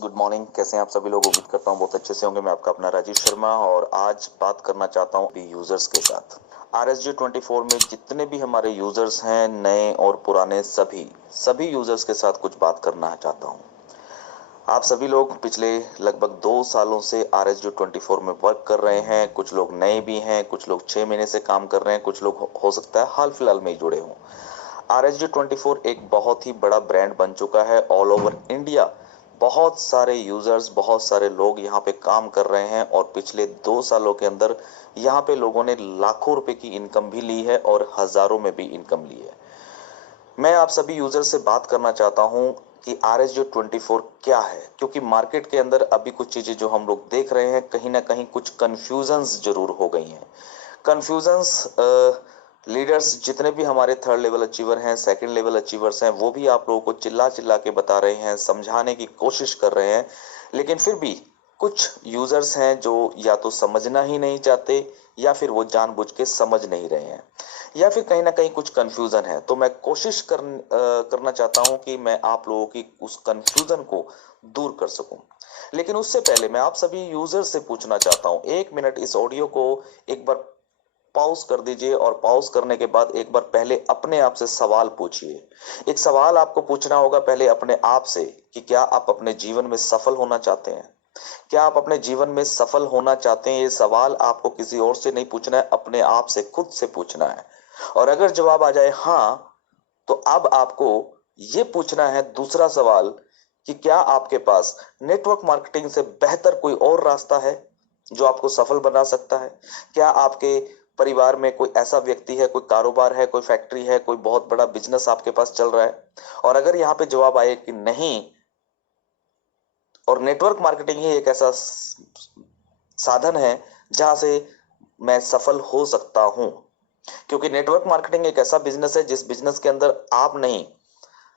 Good morning. कैसे हैं आप सभी लोग? उम्मीद करता हूँ बहुत अच्छे से होंगे। मैं आपका अपना राजीव शर्मा और आज बात करना चाहता हूँ यूजर्स के साथ। RSG24 में जितने भी हमारे यूजर्स हैं, नए और पुराने, सभी सभी यूजर्स के साथ कुछ बात करना चाहता हूँ। आप सभी लोग पिछले लगभग 2 सालों से RSG24 में वर्क कर रहे हैं। कुछ लोग नए भी हैं, कुछ लोग 6 महीने से काम कर रहे हैं, कुछ लोग हो सकता है हाल फिलहाल में ही जुड़े हों। RSG24 एक बहुत ही बड़ा ब्रांड बन चुका है ऑल ओवर इंडिया। बहुत सारे यूजर्स, बहुत सारे लोग यहाँ पे काम कर रहे हैं और पिछले 2 सालों के अंदर यहाँ पे लोगों ने लाखों रुपए की इनकम भी ली है और हजारों में भी इनकम ली है। मैं आप सभी यूजर से बात करना चाहता हूँ कि RSG24 क्या है, क्योंकि मार्केट के अंदर अभी कुछ चीजें जो हम लोग देख रहे हैं, कहीं ना कहीं कुछ कंफ्यूजन्स जरूर हो गई हैं। कंफ्यूजन्स लीडर्स जितने भी हमारे थर्ड लेवल अचीवर हैं, सेकंड लेवल अचीवर्स हैं, वो भी आप लोगों को चिल्ला चिल्ला के बता रहे हैं, समझाने की कोशिश कर रहे हैं, लेकिन फिर भी कुछ यूजर्स हैं जो या तो समझना ही नहीं चाहते या फिर वो जानबूझ के समझ नहीं रहे हैं, या फिर कहीं ना कहीं कुछ कंफ्यूजन है। तो मैं कोशिश करना चाहता हूं कि मैं आप लोगों की उस कंफ्यूजन को दूर कर सकूं। लेकिन उससे पहले मैं आप सभी यूजर से पूछना चाहता हूं, 1 मिनट इस ऑडियो को एक बार पॉज कर दीजिए और पॉज करने के बाद एक बार पहले अपने आप से सवाल पूछिए। एक सवाल आपको पूछना होगा पहले अपने आप से कि क्या आप अपने जीवन में सफल होना चाहते हैं? क्या आप अपने जीवन में सफल होना चाहते हैं? ये सवाल आपको किसी और से नहीं पूछना है, अपने आप से, खुद से पूछना है। और अगर जवाब आ जाए हाँ, तो अब आपको ये पूछना है दूसरा सवाल कि क्या आपके पास नेटवर्क मार्केटिंग से बेहतर कोई और रास्ता है जो आपको सफल बना सकता है? क्या आपके परिवार में कोई ऐसा व्यक्ति है, कोई कारोबार है, कोई फैक्ट्री है, कोई बहुत बड़ा बिजनेस आपके पास चल रहा है? और अगर यहाँ पे जवाब आए कि नहीं, और नेटवर्क मार्केटिंग ही एक ऐसा साधन है जहां से मैं सफल हो सकता हूं, क्योंकि नेटवर्क मार्केटिंग एक ऐसा बिजनेस है जिस बिजनेस के अंदर आप नहीं,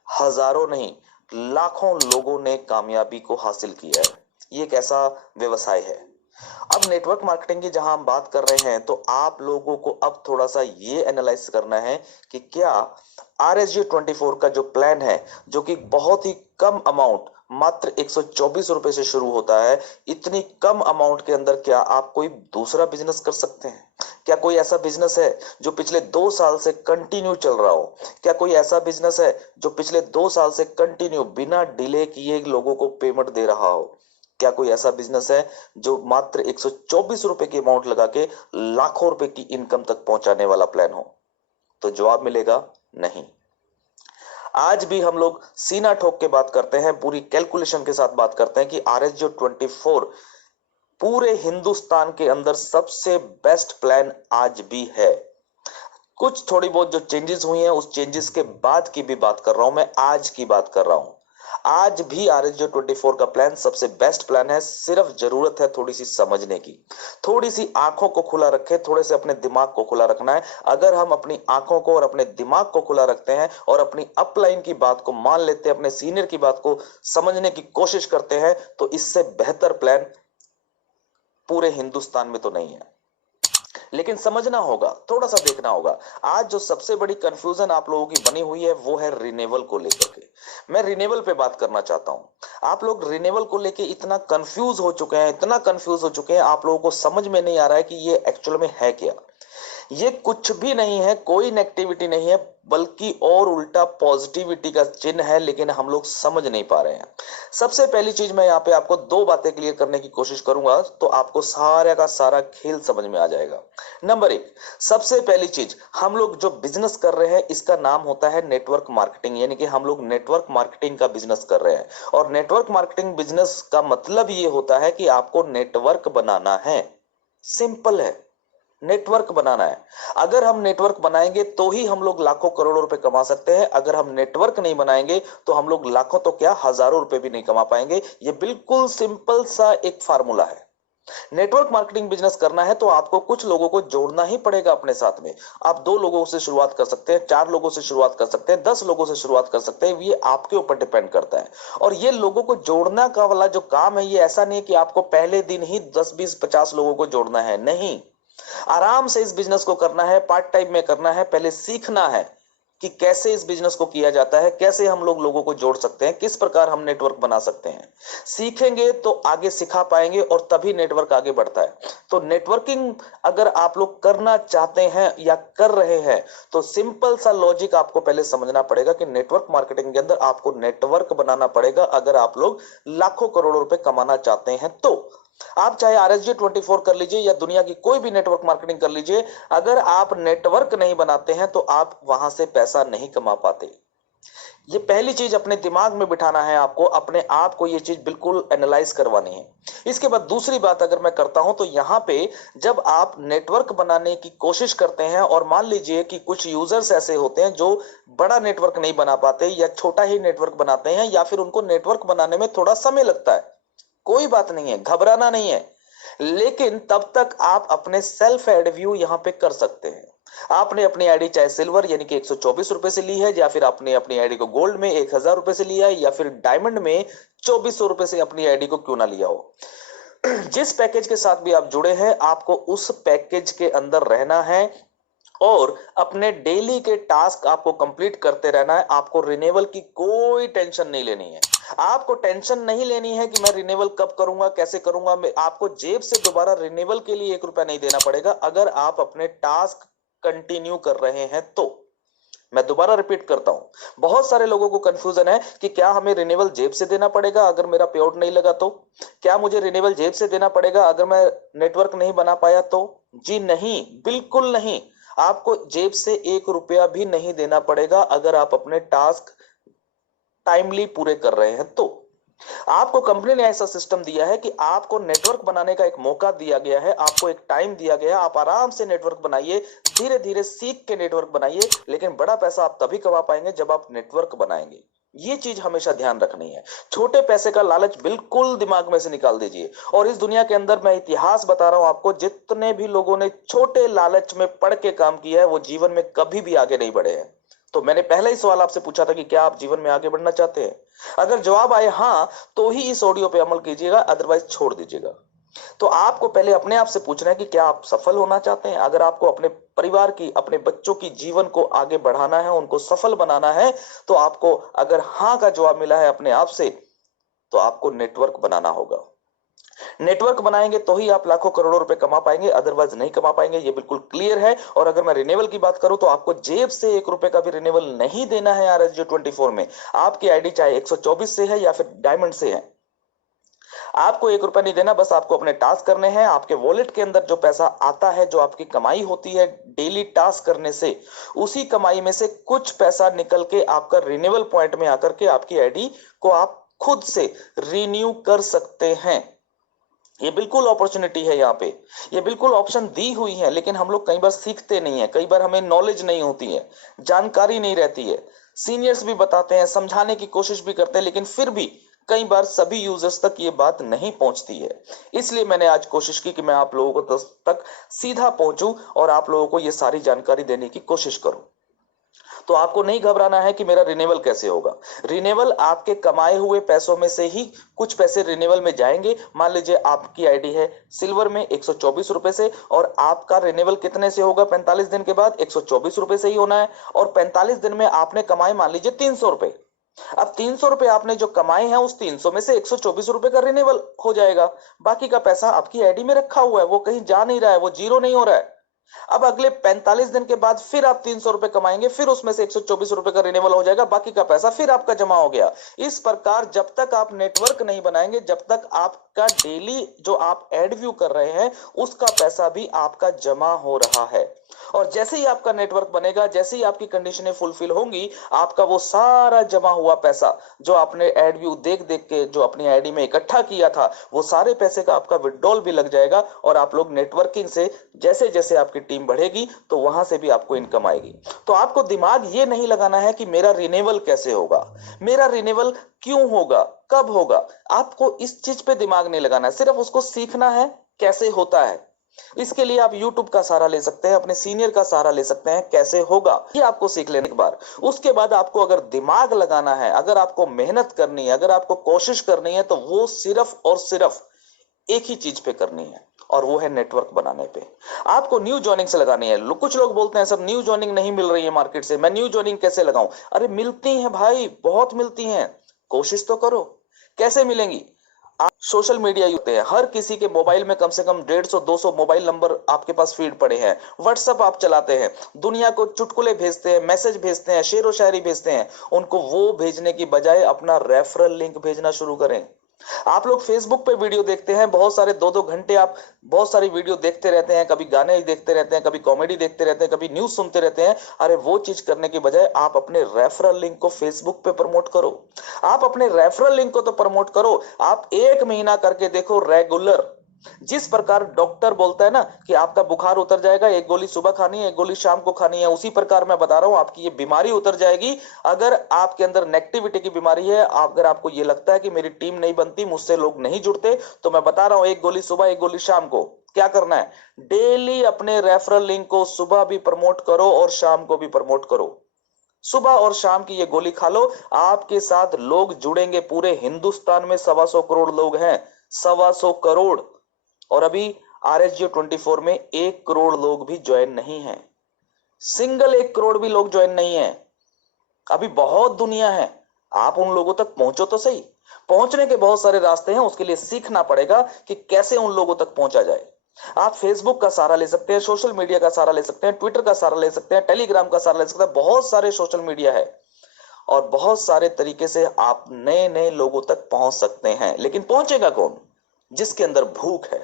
हजारों नहीं, लाखों लोगों ने कामयाबी को हासिल किया है। ये एक ऐसा व्यवसाय है। अब नेटवर्क मार्केटिंग की जहां हम बात कर रहे हैं, तो आप लोगों को अब थोड़ा सा ये एनालाइज करना है कि क्या RSG24 का जो प्लान है, जो कि बहुत ही कम अमाउंट, मात्र 124 रुपए से शुरू होता है, इतनी कम अमाउंट के अंदर क्या आप कोई दूसरा बिजनेस कर सकते हैं? क्या कोई ऐसा बिजनेस है जो पिछले 2 साल से कंटिन्यू चल रहा हो? क्या कोई ऐसा बिजनेस है जो पिछले 2 साल से कंटिन्यू बिना डिले किए लोगों को पेमेंट दे रहा हो? क्या कोई ऐसा बिजनेस है जो मात्र 124 रुपए की अमाउंट लगा के लाखों रुपए की इनकम तक पहुंचाने वाला प्लान हो? तो जवाब मिलेगा नहीं। आज भी हम लोग सीना ठोक के बात करते हैं, पूरी कैलकुलेशन के साथ बात करते हैं कि RSG24 पूरे हिंदुस्तान के अंदर सबसे बेस्ट प्लान आज भी है। कुछ थोड़ी बहुत जो चेंजेस हुई हैं, उस चेंजेस के बाद की भी बात कर रहा हूं, मैं आज की बात कर रहा हूं। आज भी RSG24 का प्लान सबसे बेस्ट प्लान है। सिर्फ जरूरत है थोड़ी सी समझने की, थोड़ी सी आंखों को खुला रखे, थोड़े से अपने दिमाग को खुला रखना है। अगर हम अपनी आंखों को और अपने दिमाग को खुला रखते हैं और अपनी अपलाइन की बात को मान लेते हैं, अपने सीनियर की बात को समझने की कोशिश करते हैं, तो इससे बेहतर प्लान पूरे हिंदुस्तान में तो नहीं है। लेकिन समझना होगा, थोड़ा सा देखना होगा। आज जो सबसे बड़ी कंफ्यूजन आप लोगों की बनी हुई है वो है रिन्यूअल को लेकर के। मैं रिन्यूअल पे बात करना चाहता हूं। आप लोग रिन्यूअल को लेके इतना कंफ्यूज हो चुके हैं, इतना कंफ्यूज हो चुके हैं, आप लोगों को समझ में नहीं आ रहा है कि ये एक्चुअल में है क्या। ये कुछ भी नहीं है, कोई नेगेटिविटी नहीं है, बल्कि और उल्टा पॉजिटिविटी का चिन्ह है, लेकिन हम लोग समझ नहीं पा रहे हैं। सबसे पहली चीज, मैं यहाँ पे आपको दो बातें क्लियर करने की कोशिश करूंगा तो आपको सारा का सारा खेल समझ में आ जाएगा। नंबर एक, सबसे पहली चीज, हम लोग जो बिजनेस कर रहे हैं इसका नाम होता है नेटवर्क मार्केटिंग, यानी कि हम लोग नेटवर्क मार्केटिंग का बिजनेस कर रहे हैं। और नेटवर्क मार्केटिंग बिजनेस का मतलब ये होता है कि आपको नेटवर्क बनाना है। सिंपल है, नेटवर्क बनाना है। अगर हम नेटवर्क बनाएंगे तो ही हम लोग लाखों करोड़ों रुपए कमा सकते हैं। अगर हम नेटवर्क नहीं बनाएंगे तो हम लोग लाखों तो क्या, हजारों रुपए भी नहीं कमा पाएंगे। ये बिल्कुल सिंपल सा एक फार्मूला है। नेटवर्क मार्केटिंग बिजनेस करना है तो आपको कुछ लोगों को जोड़ना ही पड़ेगा अपने साथ में। आप 2 लोगों से शुरुआत कर सकते हैं, 4 लोगों से शुरुआत कर सकते हैं, 10 लोगों से शुरुआत कर सकते हैं, ये आपके ऊपर डिपेंड करता है। और ये लोगों को जोड़ना का वाला जो काम है, ये ऐसा नहीं कि आपको पहले दिन ही 10 20 50 लोगों को जोड़ना है, नहीं। आराम से इस बिजनेस को करना है, पार्ट टाइम में करना है, पहले सीखना है कि कैसे इस बिजनेस को किया जाता है, कैसे हम लोग लोगों को जोड़ सकते हैं, किस प्रकार हम नेटवर्क बना सकते हैं। सीखेंगे तो आगे सिखा पाएंगे और तभी नेटवर्क आगे बढ़ता है। तो नेटवर्किंग अगर आप लोग करना चाहते हैं या कर रहे हैं तो सिंपल सा लॉजिक आपको पहले समझना पड़ेगा कि नेटवर्क मार्केटिंग के अंदर आपको नेटवर्क बनाना पड़ेगा। अगर आप लोग लाखों करोड़ों रुपए कमाना चाहते हैं तो आप चाहे RSG 24 कर लीजिए या दुनिया की कोई भी नेटवर्क मार्केटिंग कर लीजिए, अगर आप नेटवर्क नहीं बनाते हैं तो आप वहां से पैसा नहीं कमा पाते। ये पहली चीज अपने दिमाग में बिठाना है आपको, अपने आप को ये चीज बिल्कुल एनालाइज करवानी है। इसके बाद दूसरी बात अगर मैं करता हूं तो यहां पे जब आप नेटवर्क बनाने की कोशिश करते हैं और मान लीजिए कि कुछ यूजर्स ऐसे होते हैं जो बड़ा नेटवर्क नहीं बना पाते या छोटा ही नेटवर्क बनाते हैं या फिर उनको नेटवर्क बनाने में थोड़ा समय लगता है, कोई बात नहीं है, घबराना नहीं है। लेकिन तब तक आप अपने सेल्फ एड व्यू यहां पे कर सकते हैं। आपने अपनी आईडी चाहे सिल्वर यानी कि 124 रुपए से ली है, या फिर आपने अपनी आईडी को गोल्ड में 1000 रुपए से लिया है, या फिर डायमंड में 2400 रुपए से अपनी आईडी को क्यों ना लिया हो, जिस पैकेज के साथ भी आप जुड़े हैं आपको उस पैकेज के अंदर रहना है और अपने डेली के टास्क आपको कंप्लीट करते रहना है। आपको रिन्यूअल की कोई टेंशन नहीं लेनी है। आपको टेंशन नहीं लेनी है कि मैं रिन्यूअल कब करूंगा, कैसे करूंगा। आपको जेब से दोबारा रिन्यूअल के लिए 1 रुपया नहीं देना पड़ेगा अगर आप अपने टास्क कंटिन्यू कर रहे हैं तो। मैं दोबारा रिपीट करता हूं, बहुत सारे लोगों को कंफ्यूजन है कि क्या हमें रिन्यूअल जेब से देना पड़ेगा अगर मेरा पे आउट नहीं लगा तो, क्या मुझे रिन्यूअल जेब से देना पड़ेगा अगर मैं नेटवर्क नहीं बना पाया तो। जी नहीं, बिल्कुल नहीं। आपको जेब से 1 रुपया भी नहीं देना पड़ेगा अगर आप अपने टास्क टाइमली पूरे कर रहे हैं तो। आपको कंपनी ने ऐसा सिस्टम दिया है कि आपको नेटवर्क बनाने का एक मौका दिया गया है, आपको एक टाइम दिया गया है। आप आराम से नेटवर्क बनाइए, धीरे धीरे सीख के नेटवर्क बनाइए, लेकिन बड़ा पैसा आप तभी कमा पाएंगे जब आप नेटवर्क बनाएंगे। ये चीज हमेशा ध्यान रखनी है। छोटे पैसे का लालच बिल्कुल दिमाग में से निकाल दीजिए। और इस दुनिया के अंदर मैं इतिहास बता रहा हूं आपको, जितने भी लोगों ने छोटे लालच में पड़ के काम किया है वो जीवन में कभी भी आगे नहीं बढ़े हैं। तो मैंने पहला ही सवाल आपसे पूछा था कि क्या आप जीवन में आगे बढ़ना चाहते हैं। अगर जवाब आए हाँ तो ही इस ऑडियो पे अमल कीजिएगा, अदरवाइज छोड़ दीजिएगा। तो आपको पहले अपने आप से पूछना है कि क्या आप सफल होना चाहते हैं। अगर आपको अपने परिवार की, अपने बच्चों की जीवन को आगे बढ़ाना है, उनको सफल बनाना है, तो आपको अगर हाँ का जवाब मिला है अपने आप से तो आपको नेटवर्क बनाना होगा। नेटवर्क बनाएंगे तो ही आप लाखों करोड़ों रुपए कमा पाएंगे, अदरवाइज नहीं कमा पाएंगे। ये बिल्कुल क्लियर है। और अगर मैं रिन्यूअल की बात करूं तो आपको जेब से 1 रुपए का भी रिन्यूअल नहीं देना है। RSG 24 में आपकी आईडी चाहे 124 से है या फिर डायमंड से है, आपको 1 रुपया नहीं देना। बस आपको अपने टास्क करने हैं। आपके वॉलेट के अंदर जो पैसा आता है, जो आपकी कमाई होती है डेली टास्क करने से, उसी कमाई में से कुछ पैसा निकल के आपका रिन्यूअल पॉइंट में आकर के आपकी आईडी को आप खुद से रिन्यू कर सकते हैं। ये बिल्कुल अपॉर्चुनिटी है यहाँ पे, ये बिल्कुल ऑप्शन दी हुई है। लेकिन हम लोग कई बार सीखते नहीं है, कई बार हमें नॉलेज नहीं होती है, जानकारी नहीं रहती है। सीनियर्स भी बताते हैं, समझाने की कोशिश भी करते हैं, लेकिन फिर भी कई बार सभी यूजर्स तक ये बात नहीं पहुंचती है। इसलिए मैंने आज कोशिश की कि मैं आप लोगों को तक सीधा पहुंचूं और आप लोगों को ये सारी जानकारी देने की कोशिश करूं। तो आपको नहीं घबराना है कि मेरा रिन्यूअल कैसे होगा। रिन्यूअल आपके कमाए हुए पैसों में से ही कुछ पैसे रिन्यूअल में जाएंगे। मान लीजिए आपकी आईडी है सिल्वर में 124 रुपए से, और आपका रिन्यूअल कितने से होगा 45 दिन के बाद, 124 रुपए से ही होना है। और 45 दिन में आपने कमाए मान लीजिए 300 रुपए। अब 300 रुपए आपने जो कमाए हैं उस 300 में से 124 रुपए का रिन्यूअल हो जाएगा। बाकी का पैसा आपकी आईडी में रखा हुआ है, वो कहीं जा नहीं रहा है, वो जीरो नहीं हो रहा है। अब अगले 45 दिन के बाद फिर आप 300 रुपए कमाएंगे, फिर उसमें से 124 रुपए का रिन्यूअल हो जाएगा, बाकी का पैसा फिर आपका जमा हो गया। इस प्रकार जब तक आप नेटवर्क नहीं बनाएंगे, जब तक आपका डेली जो आप एड व्यू कर रहे हैं उसका पैसा भी आपका जमा हो रहा है। और जैसे ही आपका नेटवर्क बनेगा, जैसे ही आपकी कंडीशनें फुलफिल होंगी, आपका वो सारा जमा हुआ पैसा जो आपने एड व्यू देख देख के जो अपनी आईडी में इकट्ठा किया था, वो सारे पैसे का आपका विड्रॉल भी लग जाएगा। और आप लोग नेटवर्किंग से जैसे जैसे आपकी टीम बढ़ेगी तो वहां से भी आपको इनकम आएगी। तो आपको दिमाग ये नहीं लगाना है कि मेरा रिन्यूअल कैसे होगा, मेरा रिन्यूअल क्यों होगा, कब होगा। आपको इस चीज पे दिमाग नहीं लगाना है, सिर्फ उसको सीखना है कैसे होता है। इसके लिए आप YouTube का सहारा ले सकते हैं, अपने सीनियर का सहारा ले सकते हैं, कैसे होगा ये आपको सीख लेने के बाद। उसके बाद आपको अगर दिमाग लगाना है, अगर आपको मेहनत करनी है, अगर आपको कोशिश करनी है, तो वो सिर्फ और सिर्फ एक ही चीज पे करनी है, और वो है नेटवर्क बनाने पे। आपको न्यू जॉइनिंग से लगानी है। कुछ लोग बोलते हैं सर न्यू जॉइनिंग नहीं मिल रही है मार्केट से, मैं न्यू जॉइनिंग कैसे लगाऊं? अरे मिलती हैं भाई, बहुत मिलती हैं, कोशिश तो करो। कैसे मिलेंगी? आप सोशल मीडिया होते हैं, हर किसी के मोबाइल में कम से कम 150-200 मोबाइल नंबर आपके पास फीड पड़े हैं। व्हाट्सएप आप चलाते हैं, दुनिया को चुटकुले भेजते हैं, मैसेज भेजते हैं, शेरो शायरी भेजते हैं। उनको वो भेजने की बजाय अपना रेफरल लिंक भेजना शुरू करें। आप लोग फेसबुक पे वीडियो देखते हैं, बहुत सारे 2-2 घंटे आप बहुत सारी वीडियो देखते रहते हैं, कभी गाने देखते रहते हैं, कभी कॉमेडी देखते रहते हैं, कभी न्यूज सुनते रहते हैं। अरे वो चीज करने की बजाय आप अपने रेफरल लिंक को फेसबुक पे प्रमोट करो। आप अपने रेफरल लिंक को तो प्रमोट करो। आप 1 महीना करके देखो रेगुलर। जिस प्रकार डॉक्टर बोलता है ना कि आपका बुखार उतर जाएगा, 1 गोली सुबह खानी है, 1 गोली शाम को खानी है, उसी प्रकार मैं बता रहा हूं आपकी ये बीमारी उतर जाएगी। अगर आपके अंदर नेगेटिविटी की बीमारी है, अगर आपको ये लगता है कि मेरी टीम नहीं बनती, मुझसे लोग नहीं जुड़ते, तो मैं बता रहा हूं 1 गोली सुबह, 1 गोली शाम को। क्या करना है? डेली अपने रेफरल लिंक को सुबह भी प्रमोट करो और शाम को भी प्रमोट करो। सुबह और शाम की ये गोली खा लो, आपके साथ लोग जुड़ेंगे। पूरे हिंदुस्तान में 125 करोड़ लोग हैं, 125 करोड़। और अभी RSG24 में 1 करोड़ लोग भी ज्वाइन नहीं है, सिंगल 1 करोड़ भी लोग ज्वाइन नहीं है। अभी बहुत दुनिया है, आप उन लोगों तक पहुंचो तो सही। पहुंचने के बहुत सारे रास्ते हैं, उसके लिए सीखना पड़ेगा कि कैसे उन लोगों तक पहुंचा जाए। आप फेसबुक का सहारा ले सकते हैं, सोशल मीडिया का सहारा ले सकते हैं, ट्विटर का सहारा ले सकते हैं, टेलीग्राम का सहारा ले सकते हैं। बहुत सारे सोशल मीडिया है और बहुत सारे तरीके से आप नए नए लोगों तक पहुंच सकते हैं। लेकिन पहुंचेगा कौन? जिसके अंदर भूख है,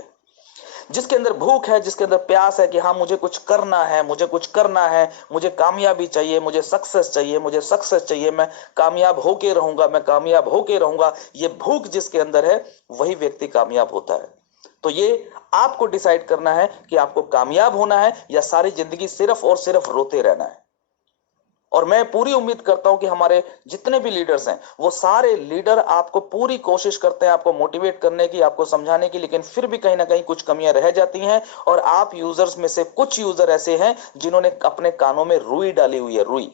जिसके अंदर भूख है, जिसके अंदर प्यास है कि हाँ मुझे कुछ करना है, मुझे कुछ करना है, मुझे कामयाबी चाहिए, मुझे सक्सेस चाहिए, मुझे सक्सेस चाहिए, मैं कामयाब होके रहूंगा, मैं कामयाब होके रहूंगा। ये भूख जिसके अंदर है, वही व्यक्ति कामयाब होता है। तो ये आपको डिसाइड करना है कि आपको कामयाब होना है या सारी जिंदगी सिर्फ और सिर्फ रोते रहना है। और मैं पूरी उम्मीद करता हूं कि हमारे जितने भी लीडर्स हैं, वो सारे लीडर आपको पूरी कोशिश करते हैं आपको मोटिवेट करने की, आपको समझाने की, लेकिन फिर भी कहीं ना कहीं कुछ कमियां रह जाती हैं। और आप यूजर्स में से कुछ यूजर ऐसे हैं जिन्होंने अपने कानों में रुई डाली हुई है, रुई,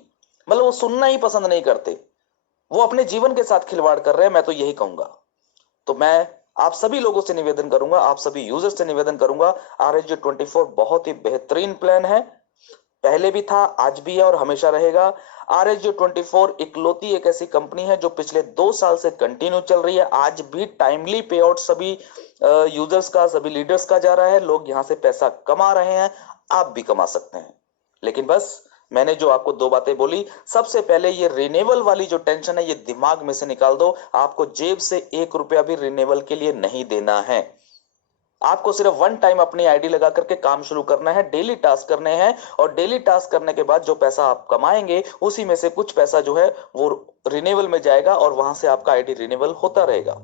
मतलब वो सुनना ही पसंद नहीं करते, वो अपने जीवन के साथ खिलवाड़ कर रहे हैं, मैं तो यही कहूंगा। तो मैं आप सभी लोगों से निवेदन करूंगा, आप सभी यूजर्स से निवेदन करूंगा, RSG24 बहुत ही बेहतरीन प्लान है, पहले भी था, आज भी है और हमेशा रहेगा। RSG24 इकलौती एक ऐसी कंपनी है जो पिछले 2 साल से कंटिन्यू चल रही है। आज भी टाइमली पे आउट सभी यूजर्स का, सभी लीडर्स का जा रहा है, लोग यहां से पैसा कमा रहे हैं, आप भी कमा सकते हैं। लेकिन बस मैंने जो आपको 2 बातें बोली, सबसे पहले ये रिन्यूअल वाली जो टेंशन है ये दिमाग में से निकाल दो। आपको जेब से 1 रुपया भी रिन्यूअल के लिए नहीं देना है। आपको सिर्फ 1 टाइम अपनी आईडी लगा करके काम शुरू करना है, डेली टास्क करने हैं, और डेली टास्क करने के बाद जो पैसा आप कमाएंगे उसी में से कुछ पैसा जो है वो रिन्यूअल में जाएगा और वहां से आपका आईडी रिन्यूअल होता रहेगा।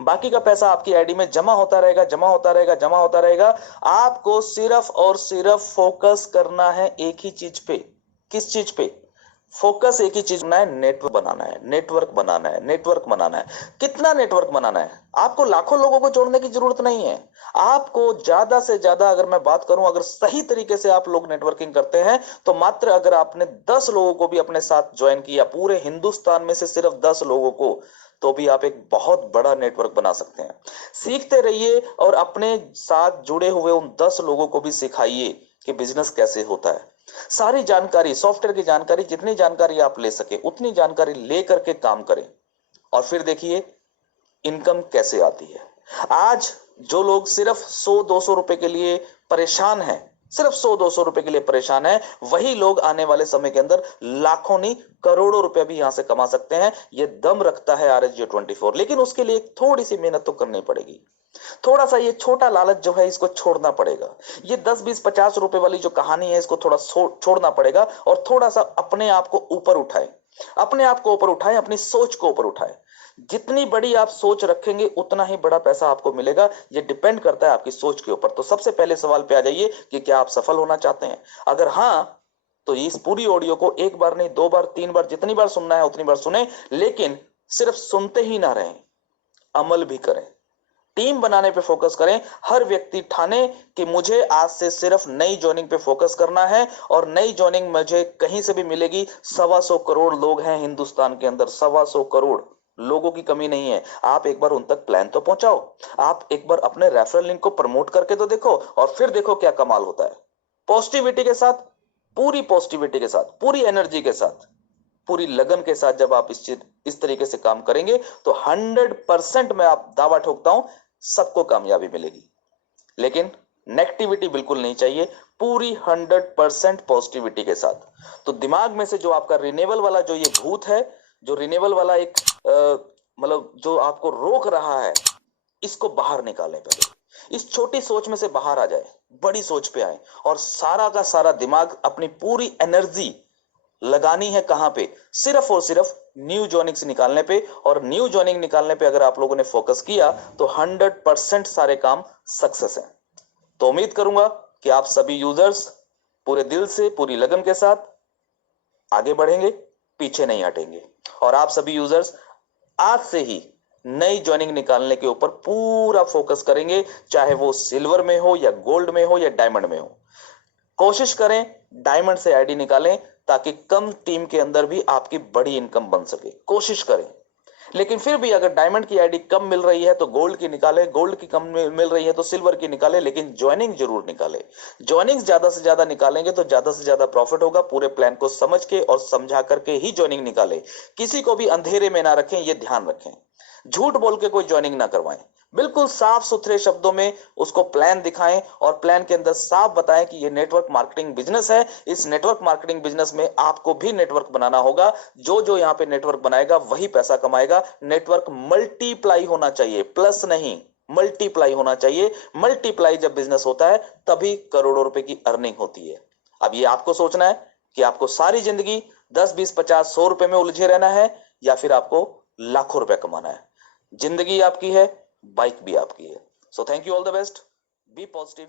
बाकी का पैसा आपकी आईडी में जमा होता रहेगा, जमा होता रहेगा, जमा होता रहेगा। आपको सिर्फ और सिर्फ फोकस करना है एक ही चीज पे। किस चीज पे? फोकस एक ही चीज बनाना है, नेटवर्क बनाना है, नेटवर्क बनाना है, नेटवर्क बनाना है। कितना नेटवर्क बनाना है? आपको लाखों लोगों को जोड़ने की जरूरत नहीं है। आपको ज्यादा से ज्यादा, अगर मैं बात करूं, अगर सही तरीके से आप लोग नेटवर्किंग करते हैं तो मात्र अगर आपने 10 लोगों को भी अपने साथ ज्वाइन किया, पूरे हिंदुस्तान में से सिर्फ 10 लोगों को, तो भी आप एक बहुत बड़ा नेटवर्क बना सकते हैं। सीखते रहिए और अपने साथ जुड़े हुए उन 10 लोगों को भी सिखाइए कि बिजनेस कैसे होता है। सारी जानकारी, सॉफ्टवेयर की जानकारी, जितनी जानकारी आप ले सके उतनी जानकारी ले करके काम करें और फिर देखिए इनकम कैसे आती है। आज जो लोग सिर्फ 100-200 रुपए के लिए परेशान हैं, सिर्फ 100-200 रुपए के लिए परेशान है, वही लोग आने वाले समय के अंदर लाखों नहीं करोड़ों रुपए भी यहां से कमा सकते हैं। ये दम रखता है RSG24, लेकिन उसके लिए थोड़ी सी मेहनत तो करनी पड़ेगी। थोड़ा सा ये छोटा लालच जो है इसको छोड़ना पड़ेगा। ये 10-20-50 रुपए वाली जो कहानी है इसको थोड़ा छोड़ना पड़ेगा और थोड़ा सा अपने आप को ऊपर उठाए, अपने आप को ऊपर उठाए, अपनी सोच को ऊपर उठाए। जितनी बड़ी आप सोच रखेंगे उतना ही बड़ा पैसा आपको मिलेगा। ये डिपेंड करता है आपकी सोच के ऊपर। तो सबसे पहले सवाल पे आ जाइए कि क्या आप सफल होना चाहते हैं? अगर हाँ, तो इस पूरी ऑडियो को 1 बार नहीं, 2 बार, 3 बार, जितनी बार सुनना है उतनी बार सुने, लेकिन सिर्फ सुनते ही ना रहें, अमल भी करें। टीम बनाने पे फोकस करें। हर व्यक्ति ठाने कि मुझे आज से सिर्फ नई जॉइनिंग पे फोकस करना है और नई जॉइनिंग मुझे कहीं से भी मिलेगी। 125 करोड़ लोग हैं हिंदुस्तान के अंदर, 125 करोड़। लोगों की कमी नहीं है। आप एक बार उन तक प्लान तो पहुंचाओ, आप एक बार अपने रेफरल लिंक को प्रमोट करके तो देखो, और फिर देखो क्या कमाल होता है। पॉजिटिविटी के साथ, पूरी पॉजिटिविटी के साथ, पूरी एनर्जी के साथ, पूरी लगन के साथ जब आप इस तरीके से काम करेंगे तो 100% मैं आप दावा ठोकता हूं सबको कामयाबी मिलेगी। लेकिन नेगेटिविटी बिल्कुल नहीं चाहिए, पूरी 100% पॉजिटिविटी के साथ। तो दिमाग में से जो आपका रिनेबल वाला जो ये भूत है, जो रिनेबल वाला एक मतलब जो आपको रोक रहा है, इसको बाहर निकालें। पहले इस छोटी सोच में से बाहर आ जाए, बड़ी सोच पे आए, और सारा का सारा दिमाग, अपनी पूरी एनर्जी लगानी है कहां पे? सिर्फ और सिर्फ न्यू जॉइनिंग्स निकालने पे। और न्यू जॉइनिंग निकालने पे अगर आप लोगों ने फोकस किया तो 100% सारे काम सक्सेस है। तो उम्मीद करूंगा कि आप सभी यूजर्स पूरे दिल से, पूरी लगन के साथ आगे बढ़ेंगे, पीछे नहीं हटेंगे। और आप सभी यूजर्स आज से ही नई जॉइनिंग निकालने के ऊपर पूरा फोकस करेंगे, चाहे वो सिल्वर में हो या गोल्ड में हो या डायमंड में हो। कोशिश करें डायमंड से आईडी निकालें, ताकि कम टीम के अंदर भी आपकी बड़ी इनकम बन सके। कोशिश करें। लेकिन फिर भी अगर डायमंड की आईडी कम मिल रही है तो गोल्ड की निकाले, गोल्ड की कम मिल रही है तो सिल्वर की निकाले, लेकिन ज्वाइनिंग जरूर निकाले। ज्वाइनिंग ज्यादा से ज्यादा निकालेंगे तो ज्यादा से ज्यादा प्रॉफिट होगा। पूरे प्लान को समझ के और समझा करके ही ज्वाइनिंग निकाले। किसी को भी अंधेरे में ना रखें, यह ध्यान रखें। झूठ बोल के कोई ज्वाइनिंग ना करवाएं। बिल्कुल साफ सुथरे शब्दों में उसको प्लान दिखाएं, और प्लान के अंदर साफ बताएं कि ये नेटवर्क मार्केटिंग बिजनेस है। इस नेटवर्क मार्केटिंग बिजनेस में आपको भी नेटवर्क बनाना होगा। जो जो यहाँ पे नेटवर्क बनाएगा वही पैसा कमाएगा। नेटवर्क मल्टीप्लाई होना चाहिए, प्लस नहीं, मल्टीप्लाई होना चाहिए। मल्टीप्लाई जब बिजनेस होता है तभी करोड़ों रुपए की अर्निंग होती है। अब ये आपको सोचना है कि आपको सारी जिंदगी 10, 20, 50, 100 रुपए में उलझे रहना है, या फिर आपको लाखों रुपए कमाना है। जिंदगी आपकी है, बाइक भी आपकी है। So thank you, all the best, be positive.